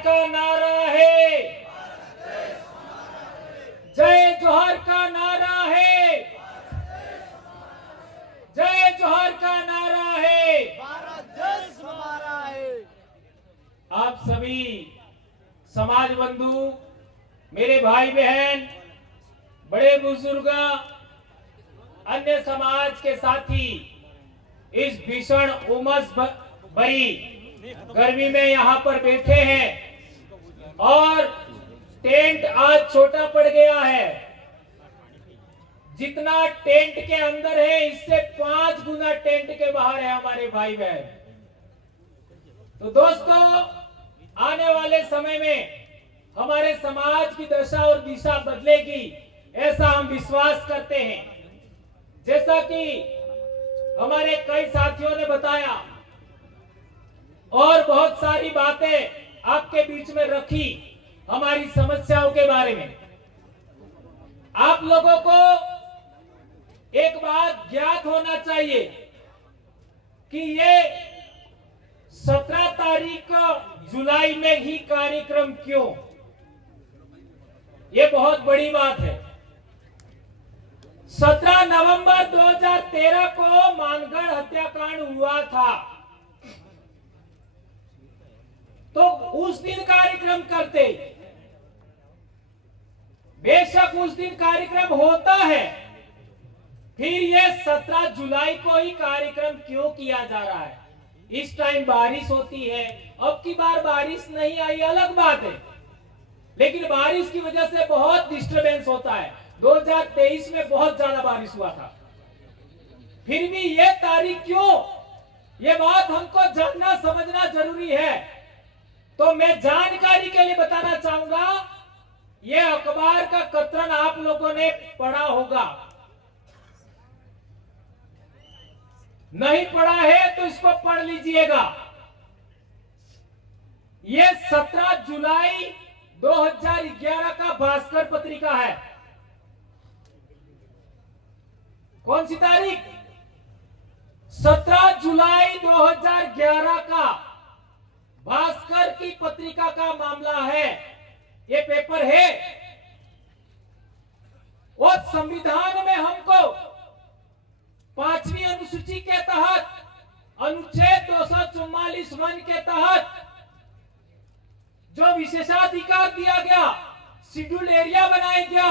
का नारा है, जय जोहार का नारा है, जय जोहार का नारा है, भारत देश हमारा है। आप सभी समाज बंधु, मेरे भाई बहन, बड़े बुजुर्ग, अन्य समाज के साथी इस भीषण उमस भरी गर्मी में यहाँ पर बैठे हैं और टेंट आज छोटा पड़ गया है। जितना टेंट के अंदर है इससे 5 गुना टेंट के बाहर है हमारे भाई बहन। तो दोस्तों, आने वाले समय में हमारे समाज की दशा और दिशा बदलेगी, ऐसा हम विश्वास करते हैं। जैसा कि हमारे कई साथियों ने बताया और बहुत सारी बातें आपके बीच में रखी हमारी समस्याओं के बारे में। आप लोगों को एक बात ज्ञात होना चाहिए कि ये 17 तारीख जुलाई में ही कार्यक्रम क्यों, ये बहुत बड़ी बात है। 17 नवंबर 2013 को मानगढ़ हत्याकांड हुआ था, तो उस दिन कार्यक्रम करते। बेशक उस दिन कार्यक्रम होता है, फिर ये 17 जुलाई को ही कार्यक्रम क्यों किया जा रहा है? इस टाइम बारिश होती है, अब की बार बारिश नहीं आई अलग बात है, लेकिन बारिश की वजह से बहुत डिस्टरबेंस होता है। 2023 में बहुत ज्यादा बारिश हुआ था, फिर भी ये तारीख क्यों, ये बात हमको जानना समझना जरूरी है। तो मैं जानकारी के लिए बताना चाहूंगा, ये अखबार का कतरन आप लोगों ने पढ़ा होगा, नहीं पढ़ा है तो इसको पढ़ लीजिएगा। ये 17 जुलाई 2011 का भास्कर पत्रिका है। कौन सी तारीख? 17 जुलाई 2011 का भास्कर की पत्रिका का मामला है, ये पेपर है। और संविधान में हमको 5वीं अनुसूची के तहत अनुच्छेद 244(1) के तहत जो विशेषाधिकार दिया गया, शेड्यूल्ड एरिया बनाया गया,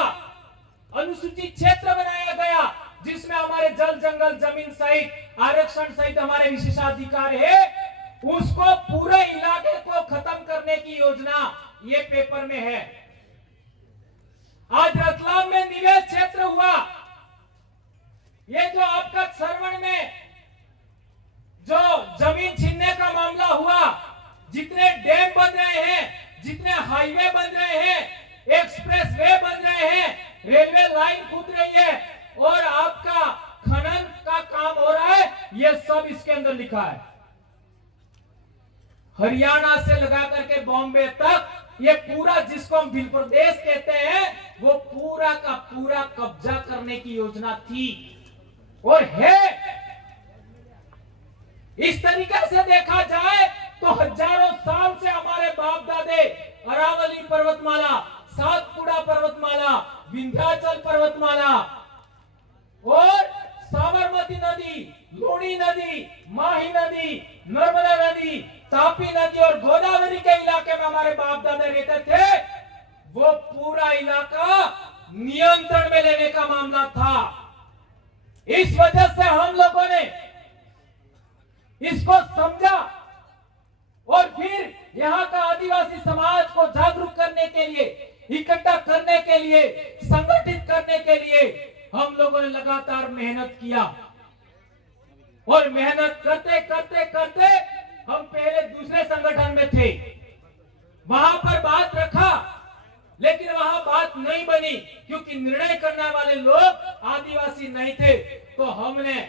अनुसूचित क्षेत्र बनाया गया, जिसमें हमारे जल जंगल जमीन सहित आरक्षण सहित हमारे विशेषाधिकार है, उसको पूरे इलाके को खत्म करने की योजना ये पेपर में है। आज रतलाम में निवेश क्षेत्र हुआ, ये जो आपका सरवण में जो जमीन छीनने का मामला हुआ, जितने डैम बन रहे हैं, जितने हाईवे बन रहे हैं, एक्सप्रेस वे बन रहे हैं, रेलवे लाइन कूद रही है और आपका खनन का काम हो रहा है, ये सब इसके अंदर लिखा है। हरियाणा से लगा करके बॉम्बे तक ये पूरा, जिसको हम भील प्रदेश कहते हैं, वो पूरा का पूरा कब्जा करने की योजना थी और है। इस तरीके से देखा जाए तो हजारों साल से हमारे बाप दादे अरावली पर्वतमाला, सातपुड़ा पर्वतमाला, विंध्याचल पर्वतमाला और साबरमती नदी, लूणी नदी, माही नदी, नर्मदा नदी, तापी नदी और गोदावरी के इलाके में हमारे बाप दादा रहते थे, वो पूरा इलाका नियंत्रण में लेने का मामला था। इस वजह से हम लोगों ने इसको समझा और फिर यहाँ का आदिवासी समाज को जागरूक करने के लिए, इकट्ठा करने के लिए, संगठित करने के लिए हम लोगों ने लगातार मेहनत किया और मेहनत करते करते करते हम पहले दूसरे संगठन में थे, वहां पर बात रखा, लेकिन वहां बात नहीं बनी क्योंकि निर्णय करने वाले लोग आदिवासी नहीं थे। तो हमने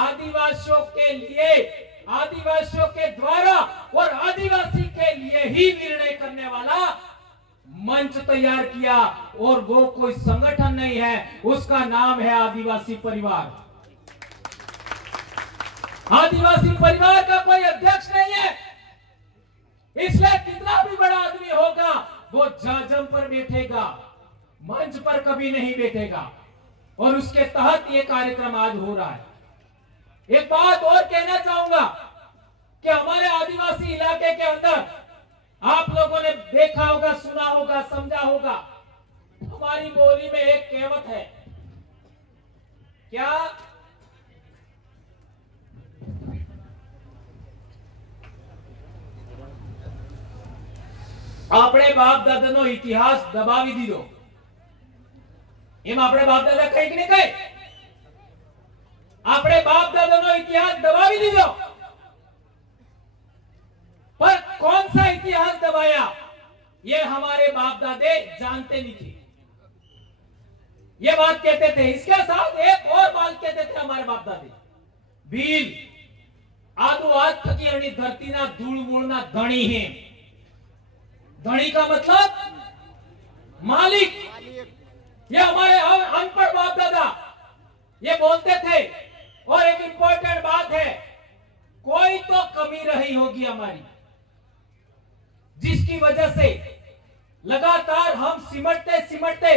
आदिवासियों के लिए, आदिवासियों के द्वारा और आदिवासी के लिए ही निर्णय करने वाला मंच तैयार किया और वो कोई संगठन नहीं है, उसका नाम है आदिवासी परिवार। आदिवासी परिवार का कोई अध्यक्ष नहीं है, इसलिए कितना भी बड़ा आदमी वो जाजम पर बैठेगा, मंच पर कभी नहीं बैठेगा। और उसके तहत ये कार्यक्रम आज हो रहा है। एक बात और कहना चाहूंगा कि हमारे आदिवासी इलाके के अंदर आप लोगों ने देखा होगा, सुना होगा, समझा होगा, हमारी बोली में एक कहावत है। क्या? આપણે બાપ દાદાનો ઇતિહાસ દબાવી દીધો, એમ આપણે બાપ દાદા કઈ કે નહીં કઈ? આપણે બાપ દાદાનો ઇતિહાસ દબાવી દીધો, पर कौन सा इतिहास दबाया ये हमारे बाप दादे जानते नहीं थे। ये बात कहते थे। इसके साथ एक और बात कहते थे हमारे बाप दादे, भील आदु आज थकी अणी धरती ना धूल मूल ना धणी है। धणी का मतलब मालिक। ये हमारे अनपढ़ बाप दादा ये बोलते थे। और एक इंपॉर्टेंट बात है, कोई तो कमी रही होगी हमारी, जिसकी वजह से लगातार हम सिमटते सिमटते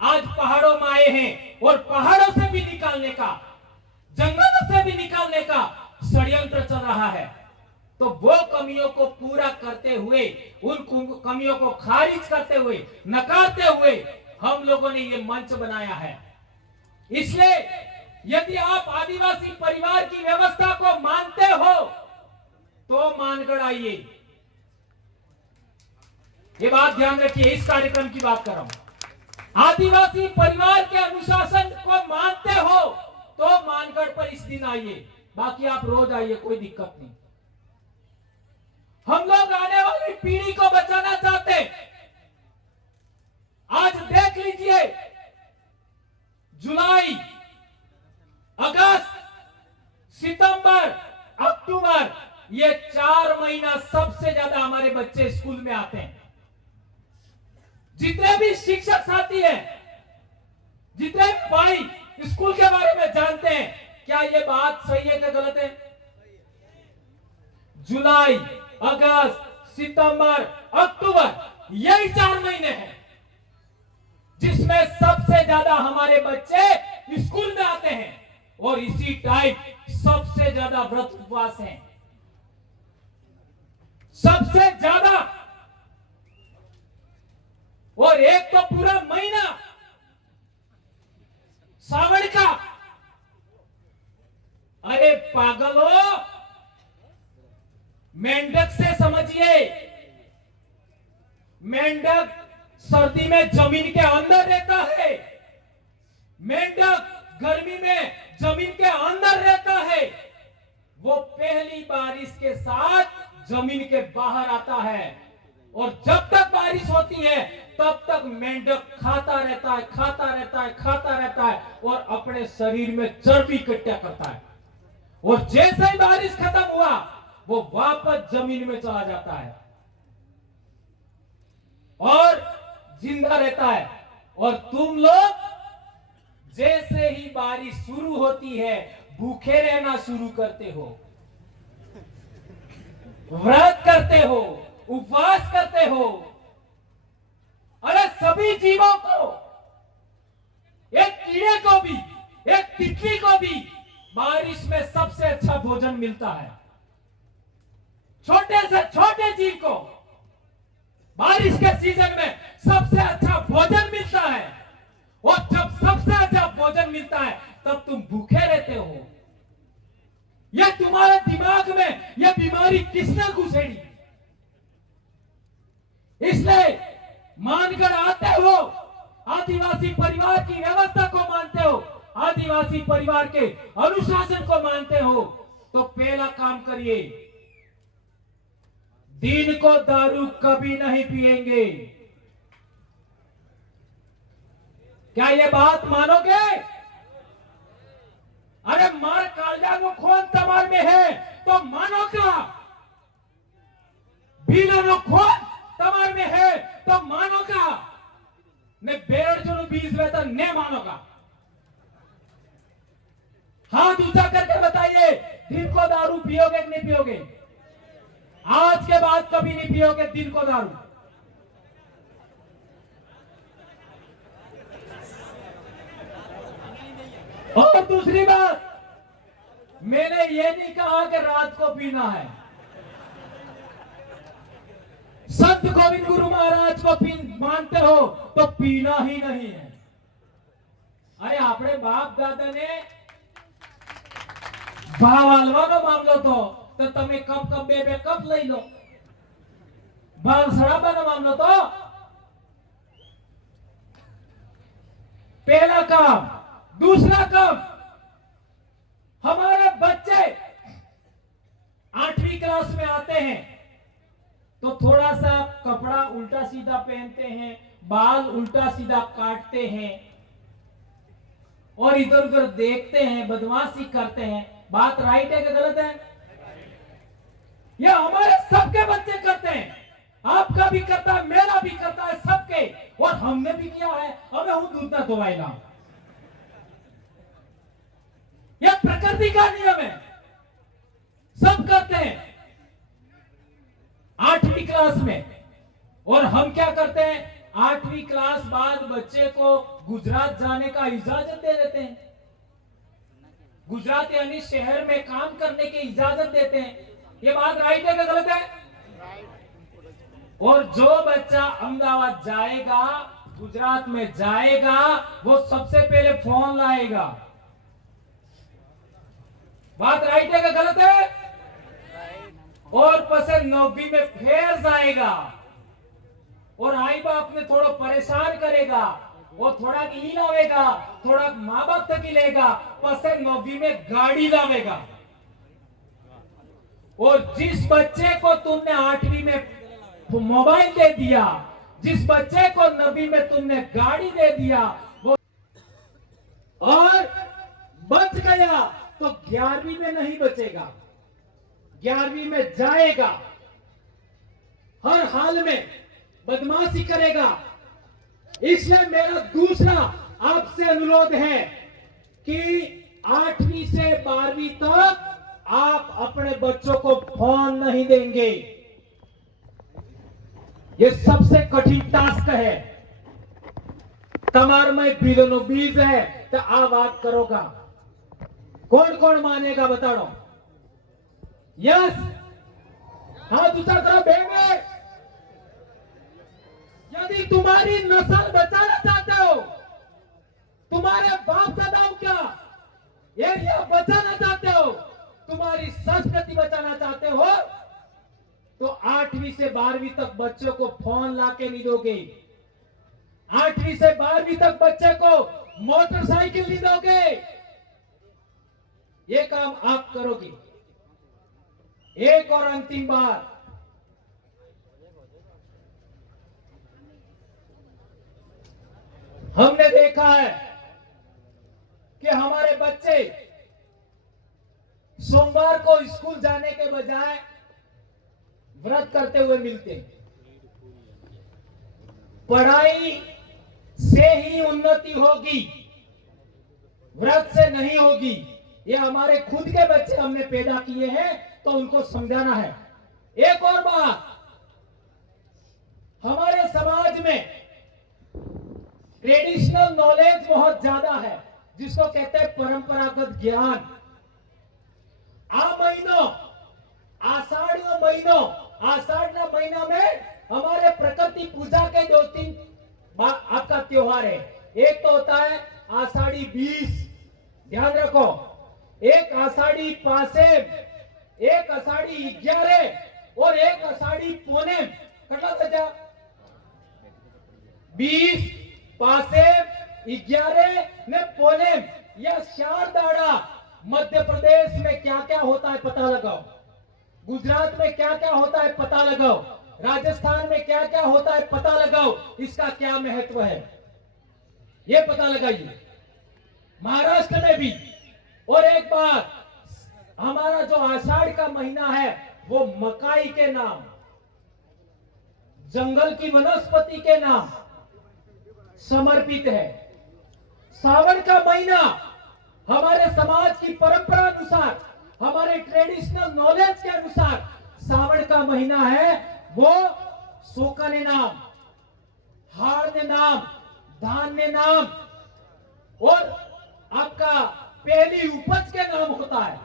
आज पहाड़ों में आए हैं। और पहाड़ों से भी निकालने का, जंगलों से भी निकालने का षड्यंत्र चल रहा है। तो वो कमियों को पूरा करते हुए, उन कमियों को खारिज करते हुए, नकारते हुए हम लोगों ने ये मंच बनाया है। इसलिए यदि आप आदिवासी परिवार की व्यवस्था को मानते हो तो मानगढ़ आइए। ये बात ध्यान रखिए, इस कार्यक्रम की बात कर रहा हूं। आदिवासी परिवार के अनुशासन को मानते हो तो मानगढ़ पर इस दिन आइए, बाकी आप रोज आइए, कोई दिक्कत नहीं। हम लोग आने वाली पीढ़ी को बचाना चाहते हैं। आज देख लीजिए, जुलाई, अगस्त, सितंबर, अक्टूबर, ये 4 महीना सबसे ज्यादा हमारे बच्चे स्कूल में आते हैं। जितने भी शिक्षक साथी हैं, जितने भाई स्कूल के बारे में जानते हैं, क्या ये बात सही है कि गलत है? जुलाई, अगस्त, सितंबर, अक्टूबर, यही 4 महीने हैं जिसमें सबसे ज्यादा हमारे बच्चे स्कूल में आते हैं। और इसी टाइम सबसे ज्यादा व्रत उपवास हैं, सबसे ज्यादा। और एक तो पूरा महीना सावन का। अरे पागलो, मेंढक से समझिए, मेंढक सर्दी में जमीन के अंदर रहता है, मेंढक गर्मी में जमीन के अंदर रहता है। वो पहली बारिश के साथ जमीन के बाहर आता है। और जब तक बारिश होती है तब तक मेंढक खाता रहता है, खाता रहता है, खाता रहता है और अपने शरीर में चर्बी इकट्ठा करता है। और जैसे ही बारिश खत्म हुआ वो वापस जमीन में चला जाता है और जिंदा रहता है। और तुम लोग जैसे ही बारिश शुरू होती है भूखे रहना शुरू करते हो, व्रत करते हो, उपवास करते हो। अरे सभी जीवों को, एक कीड़े को भी, एक तितली को भी बारिश में सबसे अच्छा भोजन मिलता है। छोटे से छोटे जीव को बारिश के सीजन में सबसे अच्छा भोजन मिलता है। और जब सबसे अच्छा भोजन मिलता है तब तुम भूखे रहते हो। यह तुम्हारे दिमाग में यह बीमारी किसने घुसेड़ी? इसलिए मानगढ़ आते हो, आदिवासी परिवार की व्यवस्था को मानते हो, आदिवासी परिवार के अनुशासन को मानते हो, तो पहला काम करिए, दिन को दारू कभी नहीं पिएंगे। क्या ये बात मानोगे? अरे मार कालिया नो खून तमार में है तो मानो का, भीलो नो खून तमार में है तो मानो का, ने बेड़ जो 20 वेतन ने मानो का। हाथ ऊंचा करके बताइए, दिन को दारू पियोगे कि नहीं पियोगे? आज के बाद कभी नहीं पियोगे दिन को दारू। और दूसरी बात, मैंने ये नहीं कहा कि रात को पीना है। संत गोविंद गुरु महाराज को मानते हो तो पीना ही नहीं है। अरे આપણે બાપ દાદાને ભાવ આલવાનો મામલો તો તમે કપ બે કપ લઈ લો। ભાવ સડાવવાનો મામલો તો पहला काम। दूसरा काम, हमारे बच्चे 8वीं क्लास में आते हैं तो थोड़ा सा कपड़ा उल्टा सीधा पहनते हैं, बाल उल्टा सीधा काटते हैं और इधर उधर देखते हैं, बदमाशी करते हैं। बात राइट है कि गलत है? ये हमारे सबके बच्चे करते हैं, आपका भी करता है, मेरा भी करता है, सबके। और हमने भी किया है। हमें हूं दूध ना धोवाएगा, यह प्रकृति का नियम है, सब करते हैं 8वीं क्लास में। और हम क्या करते हैं, 8वीं क्लास बाद बच्चे को गुजरात जाने का इजाजत दे देते हैं। गुजरात यानी शहर में काम करने की इजाजत देते हैं। ये बात राइट है कि गलत है? और जो बच्चा अहमदाबाद जाएगा, गुजरात में जाएगा, वो सबसे पहले फोन लाएगा। बात राइट है कि गलत है? और पसे 9वीं में फिर जाएगा और आई बाप ने थोड़ा परेशान करेगा, वो थोड़ा की लावेगा, थोड़ा माँ बाप तक ही लेगा, पसे 9वीं में गाड़ी लावेगा। और जिस बच्चे को तुमने 8वीं में मोबाइल दे दिया, जिस बच्चे को 9वीं में तुमने गाड़ी दे दिया, वो और बच गया तो 11वीं में नहीं बचेगा, 11वीं में जाएगा, हर हाल में बदमाशी करेगा। इसलिए मेरा दूसरा आपसे अनुरोध है कि 8वीं से 12वीं तक आप अपने बच्चों को फोन नहीं देंगे। ये सबसे कठिन टास्क है। तमार में बीजनो बीज है तो आ बात करोगा, कौन कौन मानेगा बताओ? यस, हाँ दूसरा तरफ बेंगे। यदि तुम्हारी नस्ल बचाना चाहते हो, तुम्हारे बाप दादाओं का एरिया बचाना चाहते हो, तुम्हारी संस्कृति बचाना चाहते हो, तो 8वीं से 12वीं तक बच्चों को फोन लाके नहीं दोगे। 8वीं से 12वीं तक बच्चे को मोटरसाइकिल नहीं दोगे। ये काम आप करोगे। एक और अंतिम बार, हमने देखा है कि हमारे बच्चे सोमवार को स्कूल जाने के बजाय व्रत करते हुए मिलते हैं। पढ़ाई से ही उन्नति होगी, व्रत से नहीं होगी। ये हमारे खुद के बच्चे हमने पैदा किए हैं तो उनको समझाना है। एक और बात, हमारे समाज में ट्रेडिशनल नॉलेज बहुत ज्यादा है, जिसको कहते हैं परंपरागत ज्ञान। आ महीनो आषाढ़ महीनो, आषाढ़ महीना में हमारे प्रकृति पूजा के 2-3 आपका त्योहार है। एक तो होता है आषाढ़ी 20, ध्यान रखो, एक आषाढ़ी पासेम, एक आषाढ़ी 11 और एक आषाढ़ी पूनम। कटा सजा 20 पासेम 11 ने पूनम, यह शारदाड़ा। मध्य प्रदेश में क्या क्या होता है पता लगाओ, गुजरात में क्या क्या होता है पता लगाओ, राजस्थान में क्या क्या होता है पता लगाओ, इसका क्या महत्व है ये पता लगाइए। महाराष्ट्र में भी। और एक बात, हमारा जो आषाढ़ का महीना है वो मकाई के नाम, जंगल की वनस्पति के नाम समर्पित है। सावन का महीना हमारे समाज की परंपरा अनुसार, हमारे ट्रेडिशनल नॉलेज के अनुसार सावन का महीना है वो सोकने नाम, हार ने नाम, धान ने नाम और आपका पहली उपज के नाम होता है।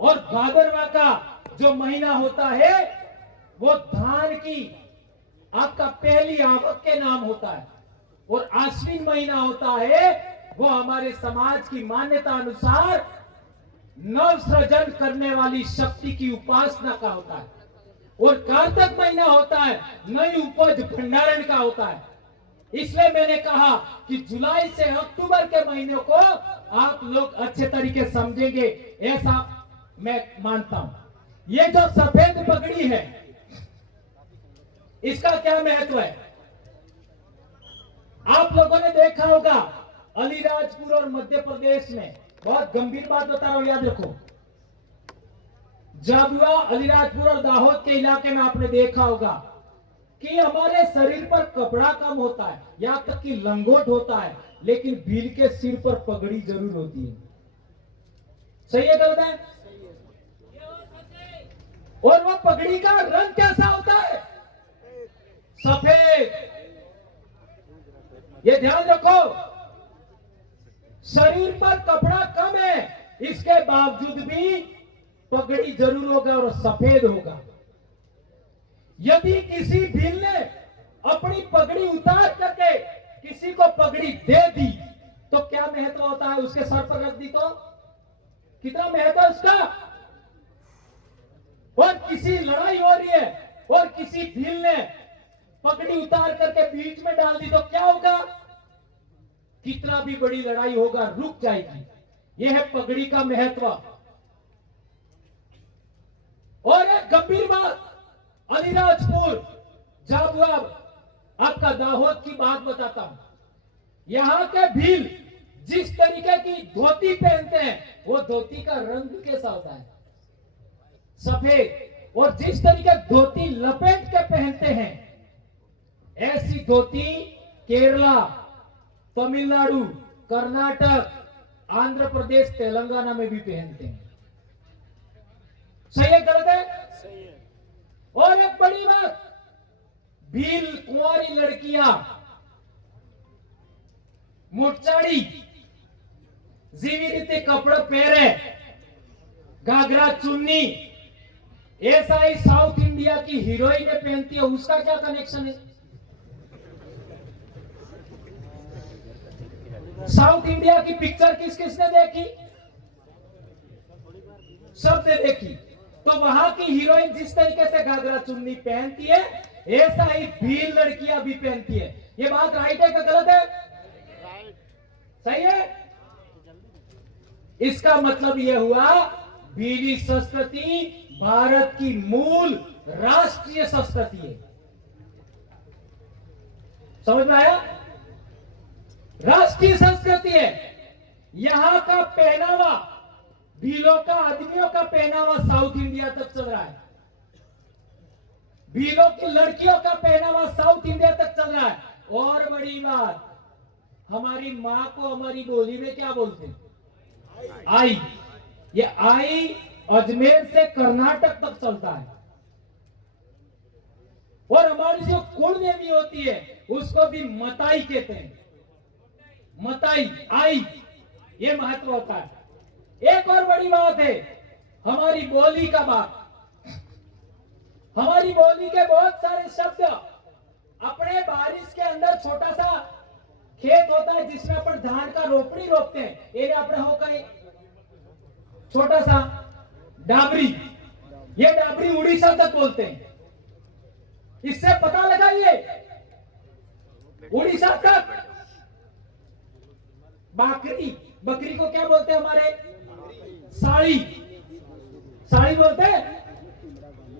और भादरवा का जो महीना होता है वो धान की आपका पहली आवक के नाम होता है। और आश्विन महीना होता है वो हमारे समाज की मान्यता अनुसार नव सृजन करने वाली शक्ति की उपासना का होता है। और कार्तिक महीना होता है नई उपज भंडारण का होता है। इसलिए मैंने कहा कि जुलाई से अक्टूबर के महीनों को आप लोग अच्छे तरीके समझेंगे, ऐसा मैं मानता हूं। ये जो सफेद पगड़ी है इसका क्या महत्व है? आप लोगों ने देखा होगा अलीराजपुर और मध्य प्रदेश में, बहुत गंभीर बात बता रहा हूं, याद रखो, झाबुआ, अलीराजपुर और दाहोद के इलाके में आपने देखा होगा कि हमारे शरीर पर कपड़ा कम होता है, यहां तक कि लंगोट होता है, लेकिन भील के सिर पर पगड़ी जरूर होती है। सही है गलत है? और वो पगड़ी का रंग कैसा होता है? सफेद। ये ध्यान रखो, शरीर पर कपड़ा कम है, इसके बावजूद भी पगड़ी जरूर होगा और सफेद होगा। यदि किसी भील ने अपनी पगड़ी उतार करके किसी को पगड़ी दे दी तो क्या महत्व होता है? उसके सर पर रख दी तो कितना महत्व है उसका? और किसी लड़ाई हो रही है और किसी भील ने पगड़ी उतार करके बीच में डाल दी तो क्या होगा? कितना भी बड़ी लड़ाई होगा रुक जाएगी। यह है पगड़ी का महत्व। और एक गंभीर बात, अलीराजपुर, झाबुआ, आपका दाहोद की बात बताता हूं। यहां के भील जिस तरीके की धोती पहनते हैं वो धोती का रंग कैसा होता है? सफेद। और जिस तरीके धोती लपेट के पहनते हैं ऐसी धोती केरला, तमिलनाडु, कर्नाटक, आंध्र प्रदेश, तेलंगाना में भी पहनते हैं। सही है गलत है? सही है। और एक बड़ी बात, भील कुंवारी लड़कियां मोटचाड़ी जीवी रीते कपड़े पहरे, घाघरा चुन्नी, ऐसा ही साउथ इंडिया की हीरोइन पहनती है, उसका क्या कनेक्शन है? साउथ इंडिया की पिक्चर किस किसने देखी? सबने देखी। तो वहां की हीरोइन जिस तरीके से घाघरा चुन्नी पहनती है ऐसा ही भील लड़कियां भी पहनती है। ये बात राइट है क्या गलत है? सही है। इसका मतलब यह हुआ भीली संस्कृति भारत की मूल राष्ट्रीय संस्कृति है। समझ में आया? राष्ट्रीय संस्कृति है। यहां का पहनावा, भीलों का, आदमियों का पहनावा साउथ इंडिया तक चल रहा है। भीलों की लड़कियों का पहनावा साउथ इंडिया तक चल रहा है। और बड़ी बात, हमारी मां को हमारी बोली में क्या बोलते हैं? आई। ये आई अजमेर से कर्नाटक तक चलता है। और हमारी जो कुल देवी होती है उसको भी मताई कहते हैं। मताई, आई, ये महत्व होता है। एक और बड़ी बात है हमारी बोली का बात। हमारी बोली के बहुत सारे शब्द, अपने बारिश के अंदर छोटा सा खेत होता है जिसमें अपन धान का रोपड़ी रोपते हैं, ये अपने हो गए छोटा सा डाबरी, ये डाबरी उड़ीसा तक बोलते हैं। इससे पता लगाइए उड़ीसा तक। बकरी, बकरी को क्या बोलते हैं हमारे? साड़ी, साड़ी बोलते हैं।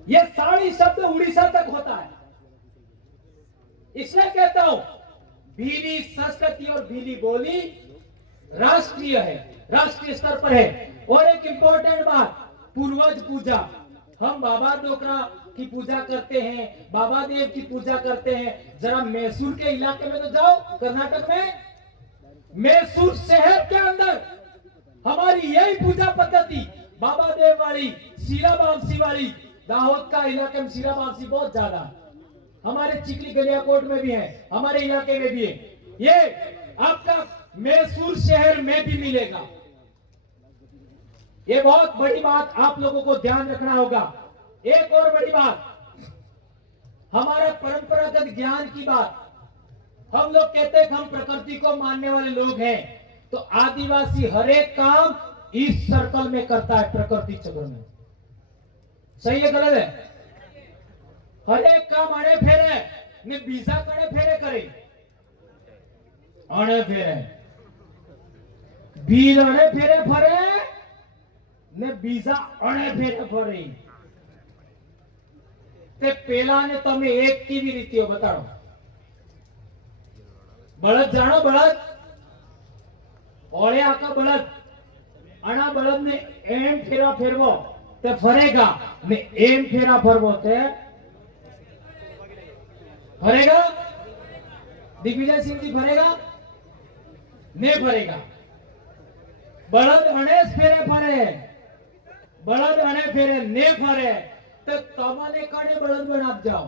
ये साड़ी शब्द उड़ीसा तक होता है। इसलिए कहता हूं भीली संस्कृति और भीली बोली राष्ट्रीय है, राष्ट्रीय स्तर पर है। और एक इंपॉर्टेंट बात, पूर्वज पूजा। हम बाबा डोकरा की पूजा करते हैं, बाबा देव की पूजा करते हैं। जरा मैसूर के इलाके में तो जाओ, कर्नाटक में मैसूर शहर के अंदर हमारी यही पूजा पद्धति बाबा देव वाली, सीरा बामसी वाली। दाहोद का इलाके में सीरा बामसी बहुत ज्यादा है। हमारे चिकली गलियाकोट में भी है, हमारे इलाके में भी है। ये आपका मैसूर शहर में भी मिलेगा। ये बहुत बड़ी बात आप लोगों को ध्यान रखना होगा। एक और बड़ी बात, हमारा परंपरागत ज्ञान की बात। हम लोग कहते हैं कि हम प्रकृति को मानने वाले लोग हैं, तो आदिवासी हर एक काम इस सर्कल में करता है, प्रकृति चक्र में। सही है गलत है? हर एक काम अड़े फेरे ने बीजा कड़े फेरे करे, अड़े फेरे बीज अड़े फेरे फरे ने बीजा अड़े फेरे फरे। ते पेला ने तमे एक की भी रीतियों बताओ। बळद जानो बळद ओळे आका बळद अणा बळद ने एम फेरा फेरवो ते फरेगा ने एम फेरा फरवो ते फरेगा। दिग्विजय सिंह जी फरेगा ने फरेगा। बळद अणेस फेरे फरे, बळद अणे फेरे ने फरे, तो तमाने काने बळद बना जाओ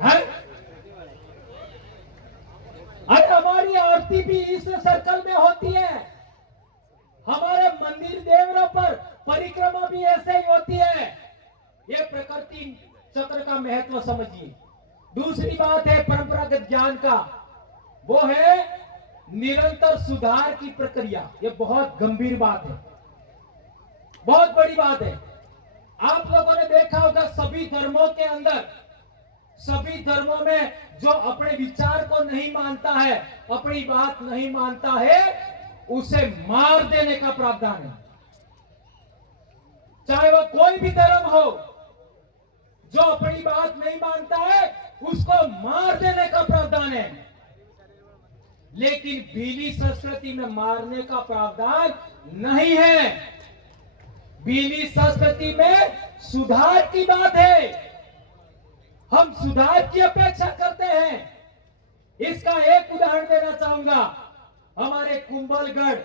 है? अरे हमारी आरती भी इस सर्कल में होती है, हमारे मंदिर देवरों पर परिक्रमा भी ऐसे ही होती है। ये प्रकृति चक्र का महत्व समझिए। दूसरी बात है परंपरागत ज्ञान का, वो है निरंतर सुधार की प्रक्रिया। ये बहुत गंभीर बात है, बहुत बड़ी बात है। आप लोगों ने देखा होगा सभी धर्मों के अंदर, सभी धर्मों में जो अपने विचार को नहीं मानता है, अपनी बात नहीं मानता है, उसे मार देने का प्रावधान है। चाहे वह कोई भी धर्म हो, जो अपनी बात नहीं मानता है उसको मार देने का प्रावधान है। लेकिन भीली संस्कृति में मारने का प्रावधान नहीं है। भीली संस्कृति में सुधार की बात है। हम सुधार की अपेक्षा करते हैं। इसका एक उदाहरण देना चाहूंगा। हमारे कुंभलगढ़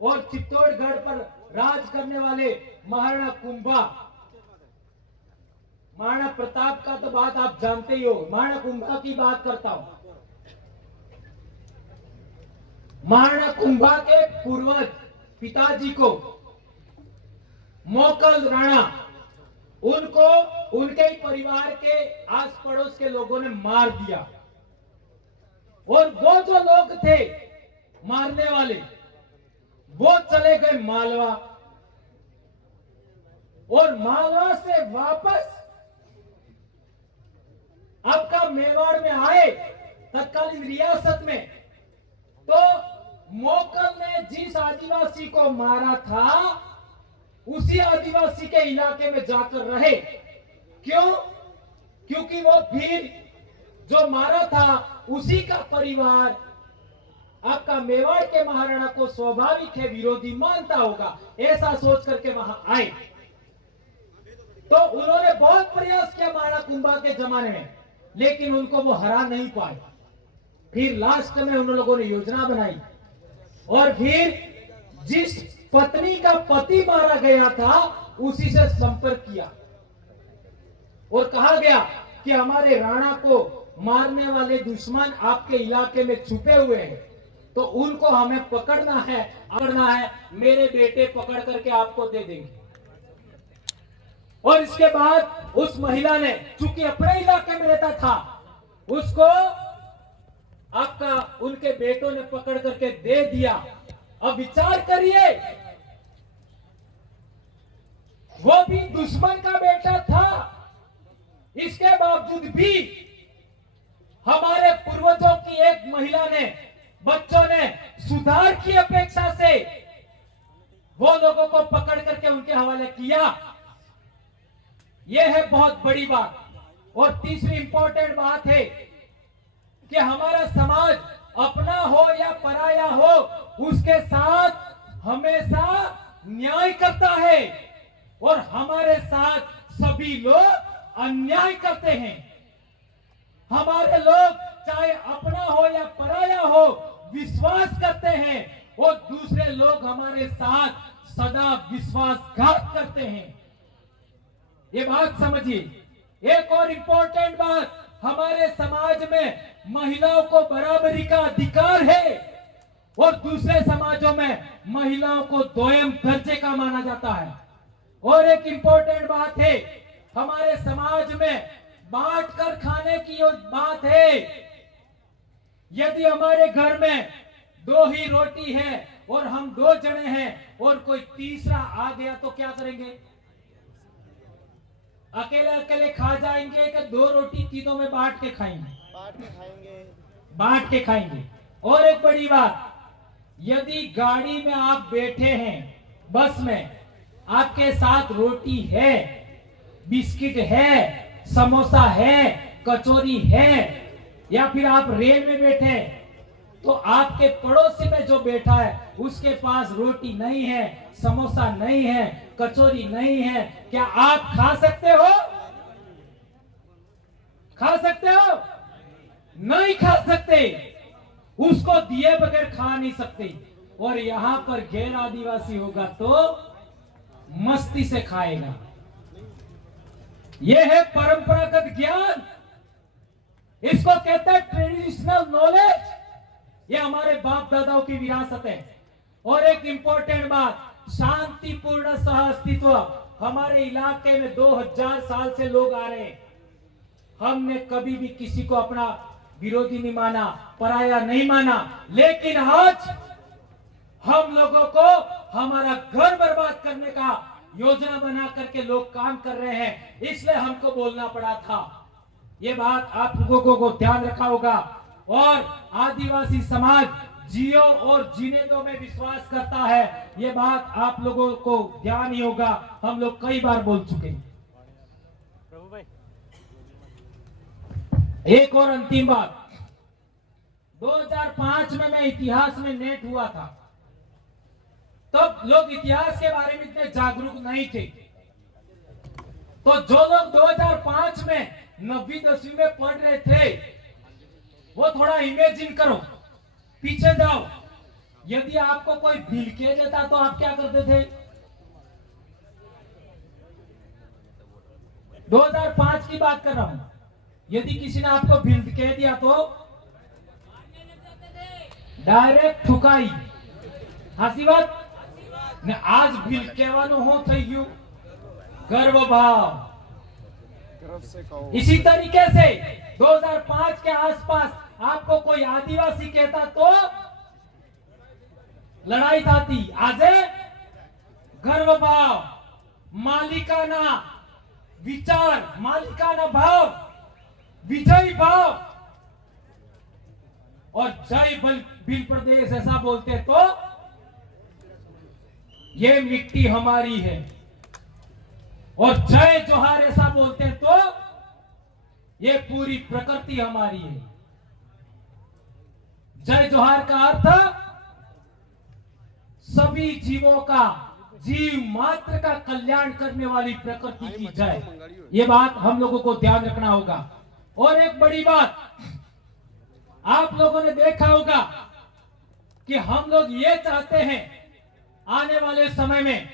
और चित्तौड़गढ़ पर राज करने वाले महाराणा कुंभा, महाराणा प्रताप का तो बात आप जानते ही हो, महाराणा कुंभा की बात करता हूं। महाराणा कुंभा के पूर्वज पिताजी को मोकल राणा, उनको उनके ही परिवार के आस पड़ोस के लोगों ने मार दिया। और वो जो लोग थे मारने वाले, वो चले गए मालवा, और मालवा से वापस आपका मेवाड़ में आए तत्कालीन रियासत में। तो मोकल ने जिस आदिवासी को मारा था उसी आदिवासी के इलाके में जाकर रहे। क्यों? क्योंकि वो वीर जो मारा था उसी का परिवार आपका मेवाड़ के महाराणा को स्वाभाविक है विरोधी मानता होगा, ऐसा सोच करके वहां आए। तो उन्होंने बहुत प्रयास किया महाराणा कुंभा के जमाने में, लेकिन उनको वो हरा नहीं पाए। फिर लास्ट में उन लोगों ने योजना बनाई और फिर जिस पत्नी का पति मारा गया था उसी से संपर्क किया और कहा गया कि हमारे राणा को मारने वाले दुश्मन आपके इलाके में छुपे हुए हैं, तो उनको हमें पकड़ना है, मेरे बेटे पकड़ करके आपको दे देंगे। और इसके बाद उस महिला ने, चूंकि अपने इलाके में रहता था, उसको आपका उनके बेटों ने पकड़ करके दे दिया। अब विचार करिए, वो भी दुश्मन का बेटा था, इसके बावजूद भी हमारे पूर्वजों की एक महिला ने, बच्चों ने सुधार की अपेक्षा से वो लोगों को पकड़ करके उनके हवाले किया। यह है बहुत बड़ी बात। और तीसरी इंपॉर्टेंट बात है कि हमारा समाज अपना हो या पराया हो, उसके साथ हमेशा न्याय करता है और हमारे साथ सभी लोग अन्याय करते हैं। हमारे लोग चाहे अपना हो या पराया हो विश्वास करते हैं और दूसरे लोग हमारे साथ सदा विश्वासघात करते हैं। ये बात समझिए। एक और इंपॉर्टेंट बात, हमारे समाज में महिलाओं को बराबरी का अधिकार है और दूसरे समाजों में महिलाओं को दोयम दर्जे का माना जाता है। और एक इंपॉर्टेंट बात है, हमारे समाज में बांट कर खाने की जो बात है, यदि हमारे घर में 2 ही रोटी है और हम 2 जने हैं और कोई तीसरा आ गया तो क्या करेंगे? अकेले अकेले खा जाएंगे कि 2 रोटी तीनों में बांट के खाएंगे? बांट के खाएंगे। और एक बड़ी बात, यदि गाड़ी में आप बैठे हैं, बस में, आपके साथ रोटी है, बिस्किट है, समोसा है, कचौरी है, या फिर आप रेल में बैठे हैं, तो आपके पड़ोसी में जो बैठा है उसके पास रोटी नहीं है, समोसा नहीं है, कचौरी नहीं है, क्या आप खा सकते हो? खा सकते हो? नहीं खा सकते। उसको दिए बगैर खा नहीं सकते। और यहां पर गैर आदिवासी होगा तो मस्ती से खाएगा। यह है परंपरागत ज्ञान, इसको कहते हैं ट्रेडिशनल नॉलेज। ये हमारे बाप दादाओं की विरासत है। और एक इंपॉर्टेंट बात, शांतिपूर्ण सह अस्तित्व। हमारे इलाके में 2000 साल से लोग आ रहे हैं। हमने कभी भी किसी को अपना विरोधी नहीं माना, पराया नहीं माना, लेकिन आज हम लोगों को हमारा घर बर्बाद करने का योजना बना करके लोग काम कर रहे हैं, इसलिए हमको बोलना पड़ा था। ये बात आप लोगों को ध्यान रखा होगा। और आदिवासी समाज जियो और जीने दो में विश्वास करता है, ये बात आप लोगों को ध्यान ही होगा, हम लोग कई बार बोल चुके हैं। एक और अंतिम बात, 2005 में मैं इतिहास में नेट हुआ था, तब लोग इतिहास के बारे में इतने जागरूक नहीं थे। तो जो लोग 2005 में 9वीं 10वीं में पढ़ रहे थे, वो थोड़ा इमेजिन करो, पीछे जाओ। यदि आपको कोई भिलके देता तो आप क्या करते थे? 2005 की बात कर रहा हूं। यदि किसी ने आपको भिलके दिया तो डायरेक्ट ठुकाई। हंसी बात ने आज भिलकेवानो हो થઈ ગયું गर्व भाव। इसी तरीके से 2005 के आसपास आपको कोई आदिवासी कहता तो लड़ाई थाती। आज गर्व भाव, मालिकाना विचार, मालिकाना भाव, विजय भाव और जय भील प्रदेश ऐसा बोलते तो ये मिट्टी हमारी है। और जय जोहार ऐसा बोलते हैं तो ये पूरी प्रकृति हमारी है। जय जोहार का अर्थ सभी जीवों का, जीव मात्र का कल्याण करने वाली प्रकृति की जय। ये बात हम लोगों को ध्यान रखना होगा। और एक बड़ी बात, आप लोगों ने देखा होगा कि हम लोग ये चाहते हैं आने वाले समय में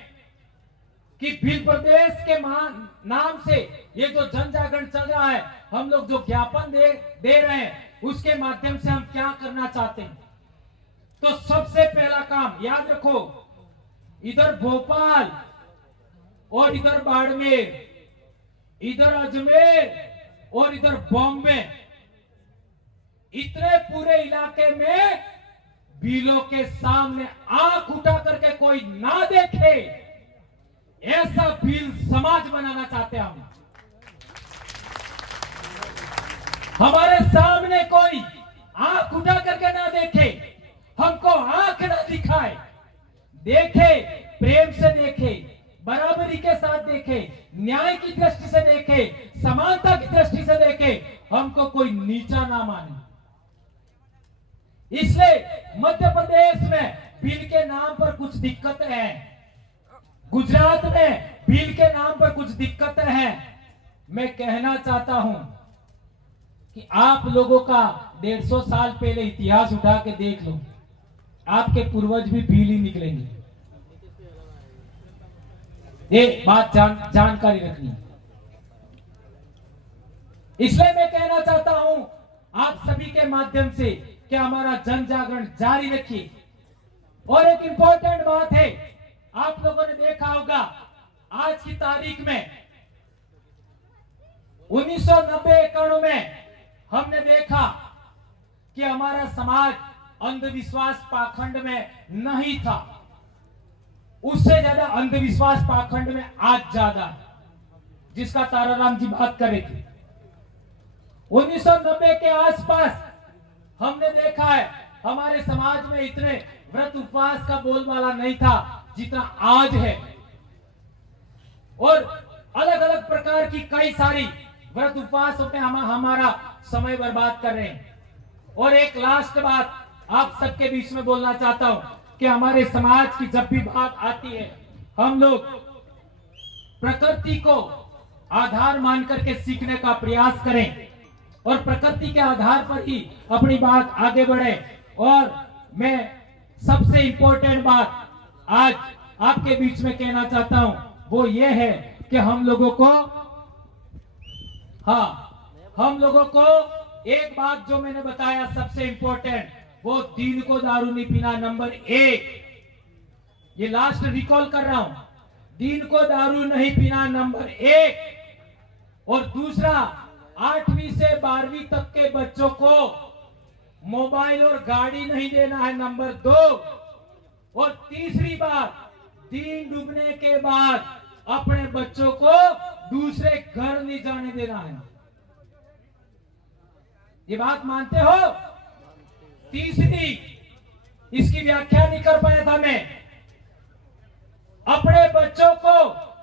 कि भील प्रदेश के नाम से ये जो जन जागरण चल रहा है, हम लोग जो ज्ञापन दे रहे हैं, उसके माध्यम से हम क्या करना चाहते हैं। तो सबसे पहला काम याद रखो, इधर भोपाल और इधर बाड़मेर, इधर अजमेर और इधर बॉम्बे, इतने पूरे इलाके में भीलों के सामने आंख उठा करके कोई ना देखे, ऐसा भील समाज बनाना चाहते हैं हम। हमारे सामने कोई आंख उठा करके ना देखे, हमको आंख ना दिखाए, देखे, प्रेम से देखे, बराबरी के साथ देखे, न्याय की दृष्टि से देखे, समानता की दृष्टि से देखे, हमको कोई नीचा ना माने। इसलिए मध्य प्रदेश में भील के नाम पर कुछ दिक्कतें हैं, गुजरात में भील के नाम पर कुछ दिक्कतें हैं। मैं कहना चाहता हूं कि आप लोगों का 150 साल पहले इतिहास उठा के देख लो, आपके पूर्वज भी भील ही निकलेंगे। ये बात जानकारी रखनी। इसलिए मैं कहना चाहता हूं आप सभी के माध्यम से कि हमारा जन जागरण जारी रखिए। और एक इंपॉर्टेंट बात है, आप लोगों ने देखा होगा आज की तारीख में 1990-91 में हमने देखा कि हमारा समाज अंधविश्वास पाखंड में नहीं था, उससे ज्यादा अंधविश्वास पाखंड में आज ज्यादा है, जिसका ताराराम जी बात कर रहे थे। 1990 के आसपास हमने देखा है हमारे समाज में इतने व्रत उपवास का बोलबाला नहीं था जितना आज है, और अलग अलग प्रकार की कई सारी व्रत उपवासों में हम हमारा समय बर्बाद कर रहे हैं। और एक लास्ट बात आप सबके बीच में बोलना चाहता हूं कि हमारे समाज की जब भी बात आती है, हम लोग प्रकृति को आधार मान करके सीखने का प्रयास करें और प्रकृति के आधार पर ही अपनी बात आगे बढ़े। और मैं सबसे इंपॉर्टेंट बात आज आपके बीच में कहना चाहता हूं, वो ये है कि हम लोगों को एक बात जो मैंने बताया सबसे इंपॉर्टेंट, वो दिन को दारू नहीं पीना, नंबर 1, ये लास्ट रिकॉल कर रहा हूं, दिन को दारू नहीं पीना नंबर 1। और दूसरा, 8वीं से 12वीं तक के बच्चों को मोबाइल और गाड़ी नहीं देना है, नंबर 2। और तीसरी बात, दिन डूबने के बाद अपने बच्चों को दूसरे घर नहीं जाने देना है। ये बात मानते हो? तीसरी, इसकी व्याख्या नहीं कर पाया था मैं, अपने बच्चों को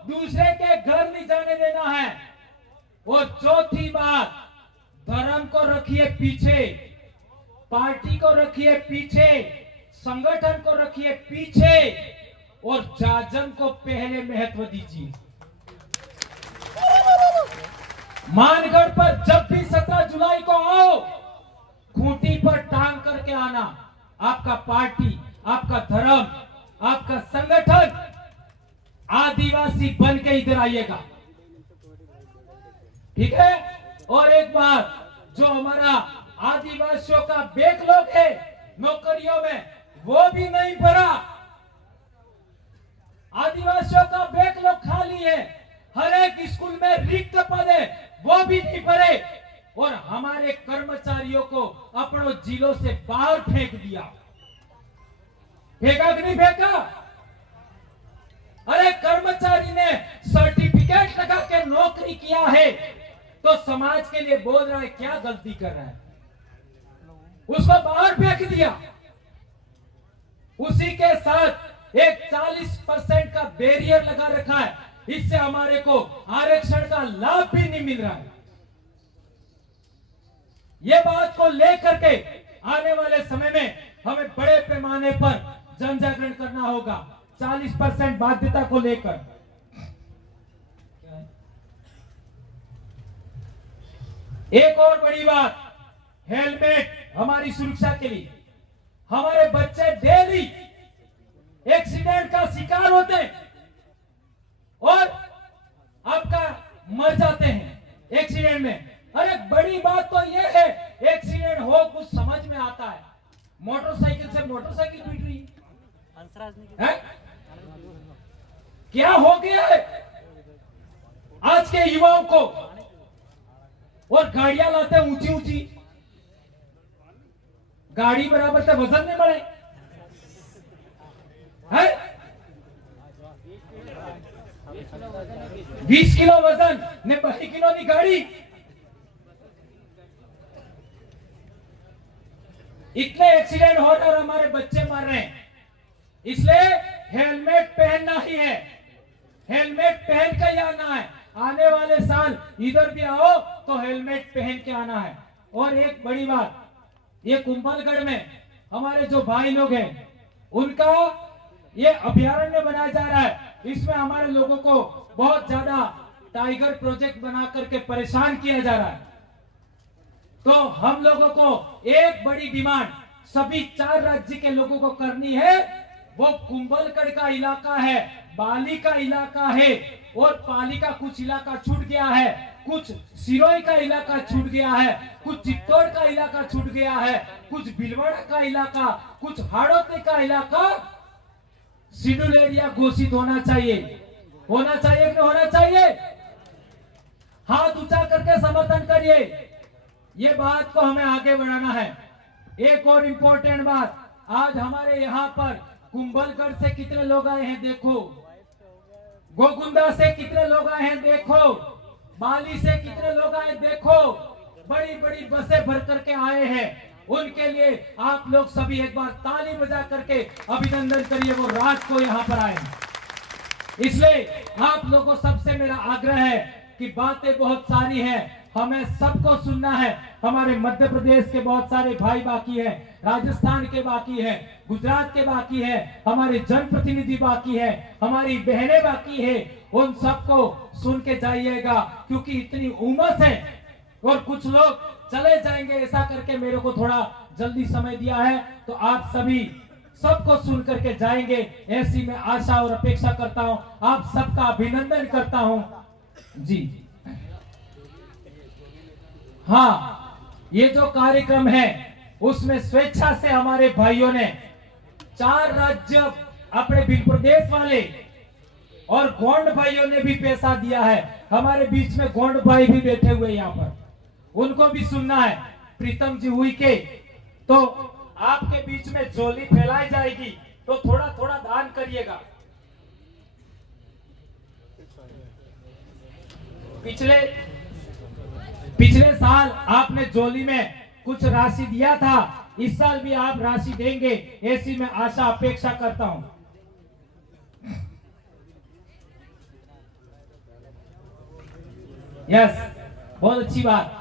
दूसरे के घर नहीं जाने देना है। और चौथी बात, धर्म को रखिए पीछे, पार्टी को रखिए पीछे, संगठन को रखिए पीछे, और जाजम को पहले महत्व दीजिए। मानगढ़ पर जब भी 17 जुलाई को आओ, खूंटी पर टांग करके आना, आपका पार्टी, आपका धर्म, आपका संगठन आदिवासी बन के इधर आइएगा, ठीक है? और एक बात, जो हमारा आदिवासियों का बैकलॉग है नौकरियों में, वो भी नहीं भरा। आदिवासियों का बैकलॉग खाली है, हर एक स्कूल में रिक्त पद है, वो भी नहीं भरे। और हमारे कर्मचारियों को अपनों जिलों से बाहर फेंक दिया। फेंका कि नहीं फेंका? अरे कर्मचारी ने सर्टिफिकेट लगा के नौकरी किया है तो समाज के लिए बोल रहा है, क्या गलती कर रहा है? उसको बाहर फेंक दिया। उसी के साथ एक 40% का बैरियर लगा रखा है, इससे हमारे को आरक्षण का लाभ भी नहीं मिल रहा है। ये बात को लेकर के आने वाले समय में हमें बड़े पैमाने पर जन जागरण करना होगा, 40% बाध्यता को लेकर। एक और बड़ी बात, हेलमेट हमारी सुरक्षा के लिए। हमारे बच्चे डेली एक्सीडेंट का शिकार होते हैं और आपका मर जाते हैं एक्सीडेंट में। अरे बड़ी बात तो ये है, एक्सीडेंट हो कुछ समझ में आता है, मोटरसाइकिल से मोटरसाइकिल पीट रही है? क्या हो गया है आज के युवाओं को? और गाड़ियां लाते हैं ऊंची ऊंची, गाड़ी बराबर से वजन नहीं बढ़े है? 20 किलो वजन ने 22 किलो की गाड़ी। इतने एक्सीडेंट हो रहे और हमारे बच्चे मर रहे हैं। इसलिए हेलमेट पहनना ही है, हेलमेट पहन के ही आना है। आने वाले साल इधर भी आओ तो हेलमेट पहन के आना है। और एक बड़ी बात, ये कुंभलगढ़ में हमारे जो भाई लोग हैं, उनका ये अभयारण्य बनाया जा रहा है। इसमें हमारे लोगों को बहुत ज्यादा टाइगर प्रोजेक्ट बना करके परेशान किया जा रहा है। तो हम लोगों को एक बड़ी डिमांड सभी 4 राज्य के लोगों को करनी है वो कुंभलगढ़ का इलाका है, बाली का इलाका है, और पाली का कुछ इलाका छूट गया है, कुछ सिरोही का इलाका छूट गया है, कुछ चित्तौड़ का इलाका छूट गया है, कुछ भीलवाड़ा का इलाका, कुछ हाड़ौती का इलाका शेड्यूल एरिया घोषित होना चाहिए। होना चाहिए कि होना चाहिए? हाथ ऊंचा करके समर्थन करिए। ये बात को हमें आगे बढ़ाना है। एक और इंपॉर्टेंट बात, आज हमारे यहाँ पर कुंभलगढ़ से कितने लोग आए हैं देखो, गोकुंदा से कितने लोग आए हैं देखो, बाली से कितने लोग आए देखो, बड़ी बड़ी बसें भर करके आए हैं। उनके लिए आप लोग सभी एक बार ताली बजा करके अभिनंदन करिए, वो रात को यहाँ पर आए। इसलिए आप लोगों सबसे मेरा आग्रह है कि बातें बहुत सारी हैं, हमें सबको सुनना है। हमारे मध्य प्रदेश के बहुत सारे भाई बाकी हैं, राजस्थान के बाकी हैं, गुजरात के बाकी हैं, हमारे जनप्रतिनिधि बाकी हैं, हमारी बहनें बाकी है। उन सबको सुन के जाइएगा, क्योंकि इतनी उमस है और कुछ लोग चले जाएंगे ऐसा करके मेरे को थोड़ा जल्दी समय दिया है, तो आप सभी सबको सुन करके जाएंगे, ऐसी मैं आशा और अपेक्षा करता हूं। आप सबका अभिनंदन करता हूं जी। हाँ, ये जो कार्यक्रम है उसमें स्वेच्छा से हमारे भाइयों ने 4 राज्य अपने भिन्न प्रदेश वाले और गोंड भाइयों ने भी पैसा दिया है। हमारे बीच में गोंड भाई भी बैठे हुए यहाँ पर, उनको भी सुनना है। प्रीतम जी हुई के तो आपके बीच में झोली फैलाई जाएगी, तो थोड़ा थोड़ा दान करिएगा। पिछले साल आपने झोली में कुछ राशि दिया था, इस साल भी आप राशि देंगे, ऐसी मैं आशा अपेक्षा करता हूं। यस, बहुत अच्छी बात।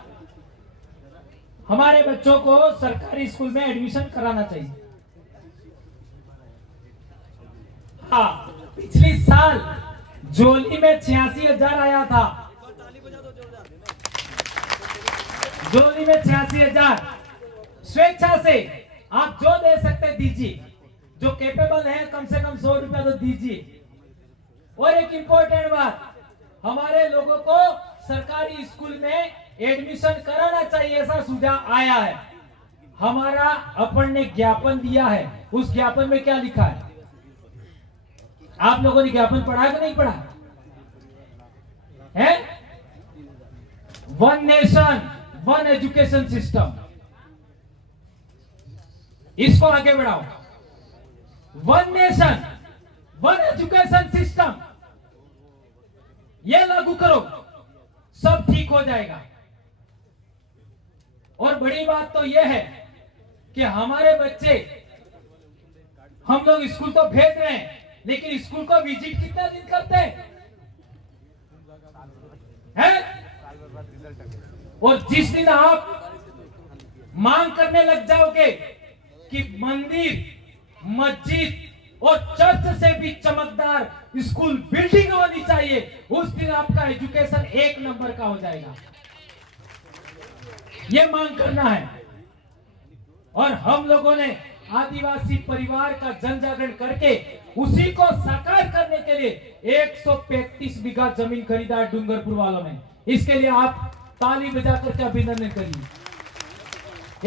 हमारे बच्चों को सरकारी स्कूल में एडमिशन कराना चाहिए। हाँ, पिछली साल झोली में 86,000 आया था, झोली में 86,000। स्वेच्छा से आप जो दे सकते दीजिए, जो कैपेबल है कम से कम 100 रुपया तो दीजिए। और एक इंपॉर्टेंट बात, हमारे लोगों को सरकारी स्कूल में एडमिशन कराना चाहिए, ऐसा सुझाव आया है। हमारा अपन ने ज्ञापन दिया है, उस ज्ञापन में क्या लिखा है? आप लोगों ने ज्ञापन पढ़ा कि नहीं पढ़ा है? One nation one education system, इसको आगे बढ़ाओ। One nation one education system ये लागू करो, सब ठीक हो जाएगा। और बड़ी बात तो यह है कि हमारे बच्चे, हम लोग स्कूल तो भेज रहे हैं, लेकिन स्कूल को विजिट कितना दिन करते हैं? और जिस दिन आप मांग करने लग जाओगे कि मंदिर, मस्जिद और चर्च से भी चमकदार स्कूल बिल्डिंग होनी चाहिए, उस दिन आपका एजुकेशन 1 नंबर का हो जाएगा। ये मांग करना है। और हम लोगों ने आदिवासी परिवार का जन जागरण करके उसी को साकार करने के लिए 135 बीघा जमीन खरीदा है डूंगरपुर वालों ने। इसके लिए आप ताली बजा करके अभिनंदन करिए।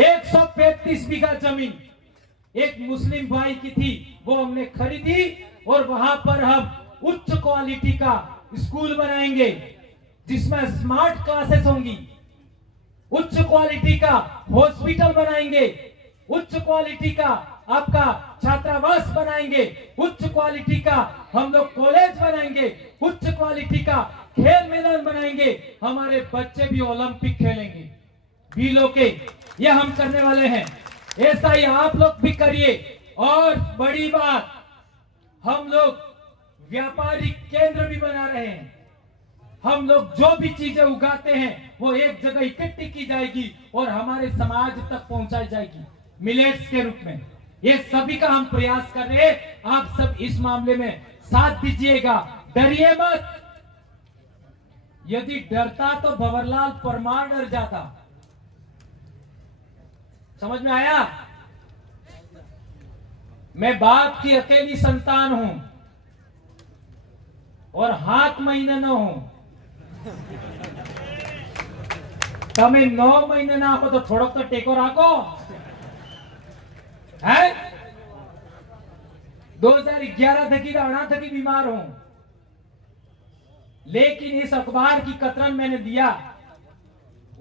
135 बीघा जमीन एक मुस्लिम भाई की थी, वो हमने खरीदी और वहां पर हम उच्च क्वालिटी का स्कूल बनाएंगे, जिसमें स्मार्ट क्लासेस होंगी, उच्च क्वालिटी का हॉस्पिटल बनाएंगे, उच्च क्वालिटी का आपका छात्रावास बनाएंगे, उच्च क्वालिटी का हम लोग कॉलेज बनाएंगे, उच्च क्वालिटी का खेल मैदान बनाएंगे। हमारे बच्चे भी ओलंपिक खेलेंगे, बीलो के, ये हम करने वाले हैं। ऐसा ही आप लोग भी करिए। और बड़ी बात, हम लोग व्यापारिक केंद्र भी बना रहे हैं। हम लोग जो भी चीजें उगाते हैं वो एक जगह इकट्ठी की जाएगी और हमारे समाज तक पहुंचाई जाएगी मिलेट्स के रूप में। ये सभी का हम प्रयास कर रहे हैं। आप सब इस मामले में साथ दीजिएगा, डरिए मत। यदि डरता तो भंवरलाल परमार डर जाता। समझ में आया? मैं बाप की अकेली संतान हूं और हाथ महीने न हूं। તમે 9 મહિને ના આપો તો થોડોક તો ટેકો રાખો है 2011 थकी अणा थकी बीमार हूं, लेकिन इस अखबार की कतरन मैंने दिया,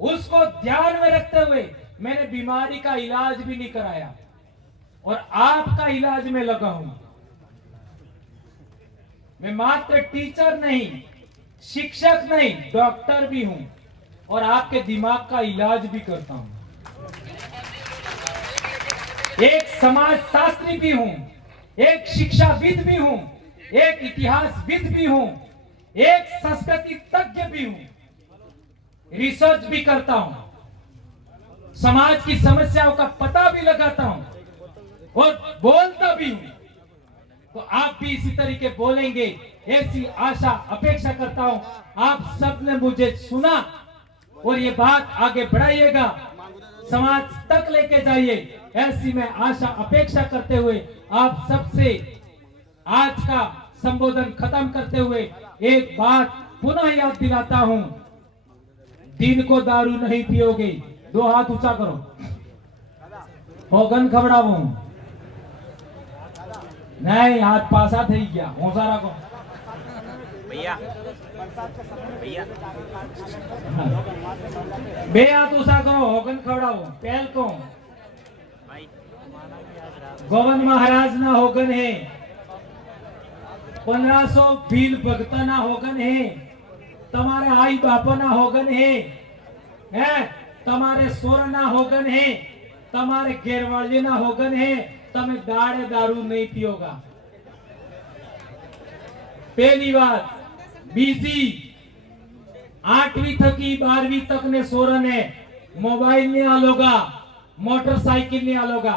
उसको ध्यान में रखते हुए मैंने बीमारी का इलाज भी नहीं कराया और आपका इलाज में लगा हूं। मैं मात्र टीचर नहीं, शिक्षक नहीं, डॉक्टर भी हूं और आपके दिमाग का इलाज भी करता हूं। एक समाज शास्त्री भी हूं, एक शिक्षाविद भी हूं, एक इतिहासविद भी हूं, एक संस्कृति तज्ञ भी हूं, रिसर्च भी करता हूं, समाज की समस्याओं का पता भी लगाता हूं और बोलता भी हूं। तो आप भी इसी तरीके बोलेंगे, ऐसी आशा अपेक्षा करता हूं। आप सबने मुझे सुना और ये बात आगे बढ़ाइएगा, समाज तक लेके जाइए, ऐसी मैं आशा अपेक्षा करते हुए आप सबसे आज का संबोधन खत्म करते हुए एक बात पुनः याद दिलाता हूं, दिन को दारू नहीं पियोगे। 2 हाथ ऊंचा करो, होगन खबड़ावो नहीं, हाथ पासा थी गया, होशा रखो भैया भैया बे हाथ ऊंचा करो, होगन खबड़ावो। पहल को भाई गोविंद महाराज ना होगन है, 1500 भील भगत ना होगन है, તમારે आई बापा ना होगन है, તમારે सोर ना होगन है, તમારે घेरवाली ना होगन है, તમે દાડે दारू नहीं पियोगा। पहली बात। बीजी 8वीं थकी 12वीं तक ने सोरन है, मोबाइल नहीं आलोगा, मोटरसाइकिल नहीं आलोगा,